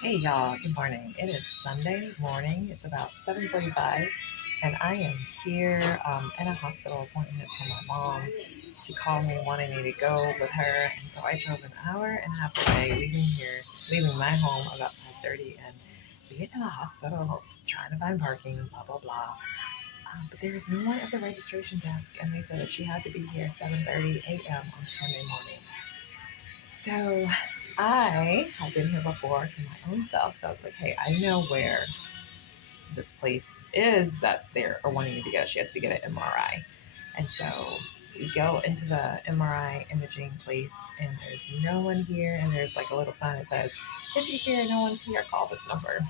Hey y'all, good morning. It is Sunday morning. It's about 7:45, and I am here at a hospital appointment for my mom. She called me wanting me to go with her, and so I drove an hour and a half away, leaving my home about 5:30, and we get to the hospital trying to find parking, blah blah blah. But there was no one at the registration desk, and they said that she had to be here 7:30 a.m. on Sunday morning. So I have been here before for my own self. So I was like, hey, I know where this place is that they're or wanting me to go. She has to get an MRI. And so we go into the MRI imaging place and there's no one here. And there's like a little sign that says, if you hear no one's here, call this number.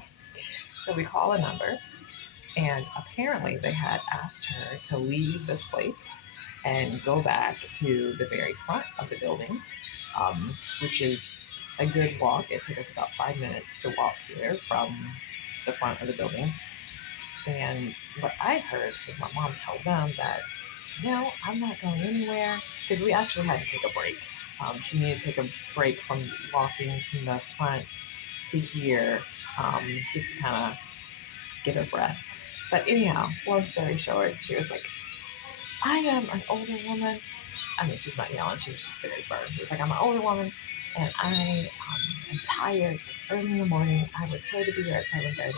So we call a number and apparently they had asked her to leave this place and go back to the very front of the building, um, which is a good walk. It took us about 5 minutes to walk here from the front of the building. And what I heard was my mom tell them that, no, I'm not going anywhere because we actually had to take a break. She needed to take a break from walking from the front to here, just to kind of get her breath. But anyhow, long story short, she was like, I am an older woman. I mean, she's not yelling. She was just very firm. She was like, I'm an older woman, and I am tired. It's early in the morning. I was told to be here at 7:30.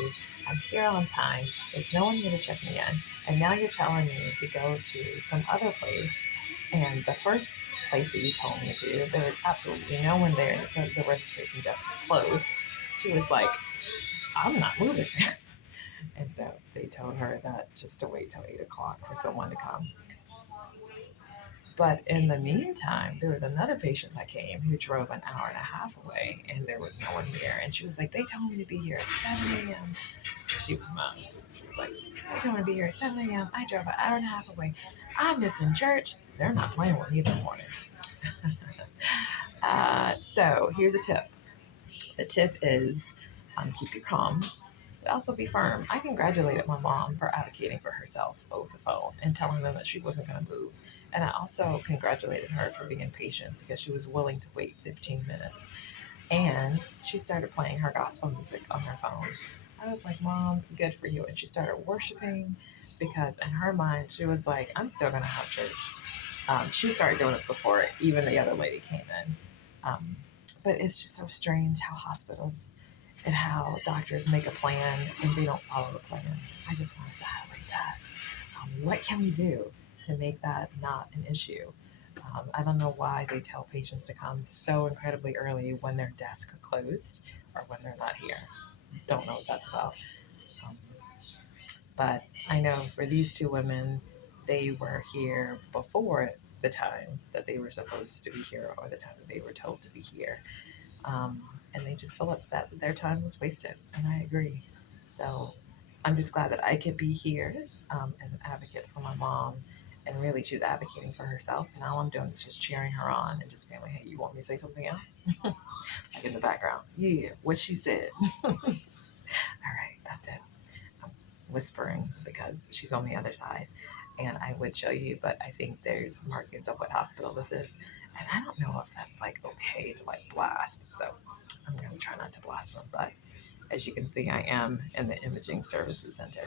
I'm here on time. There's no one here to check me in, and now you're telling me to go to some other place. And the first place that you told me to, there was absolutely no one there, and it said the registration desk was closed. She was like, I'm not moving. And so they told her that just to wait till 8 o'clock for someone to come. But in the meantime, there was another patient that came who drove an hour and a half away, and there was no one here. And she was like, they told me to be here at 7 a.m. She was mad. She was like, they told me to be here at 7 a.m. I drove an hour and a half away. I'm missing church. They're not playing with me this morning. So here's a tip. The tip is keep your calm, but also be firm. I congratulated my mom for advocating for herself over the phone and telling them that she wasn't going to move. And I also congratulated her for being patient because she was willing to wait 15 minutes. And she started playing her gospel music on her phone. I was like, Mom, good for you. And she started worshiping because in her mind, she was like, I'm still going to have church. She started doing this before even the other lady came in. Um, but it's just so strange how hospitals and how doctors make a plan and they don't follow the plan. I just wanted to highlight that. What can we do to make that not an issue? I don't know why they tell patients to come so incredibly early when their desks are closed or when they're not here. Don't know what that's about. Um, but I know for these two women, they were here before the time that they were supposed to be here or the time that they were told to be here. And they just feel upset that their time was wasted. And I agree. So I'm just glad that I could be here as an advocate for my mom. And really, she's advocating for herself. And all I'm doing is just cheering her on and just being like, hey, you want me to say something else? Like in the background. Yeah, what she said. All right, that's it. I'm whispering because she's on the other side. And I would show you, but I think there's markings of what hospital this is. And I don't know if that's like okay to like blast. So I'm going to try not to blast them. But as you can see, I am in the imaging services center.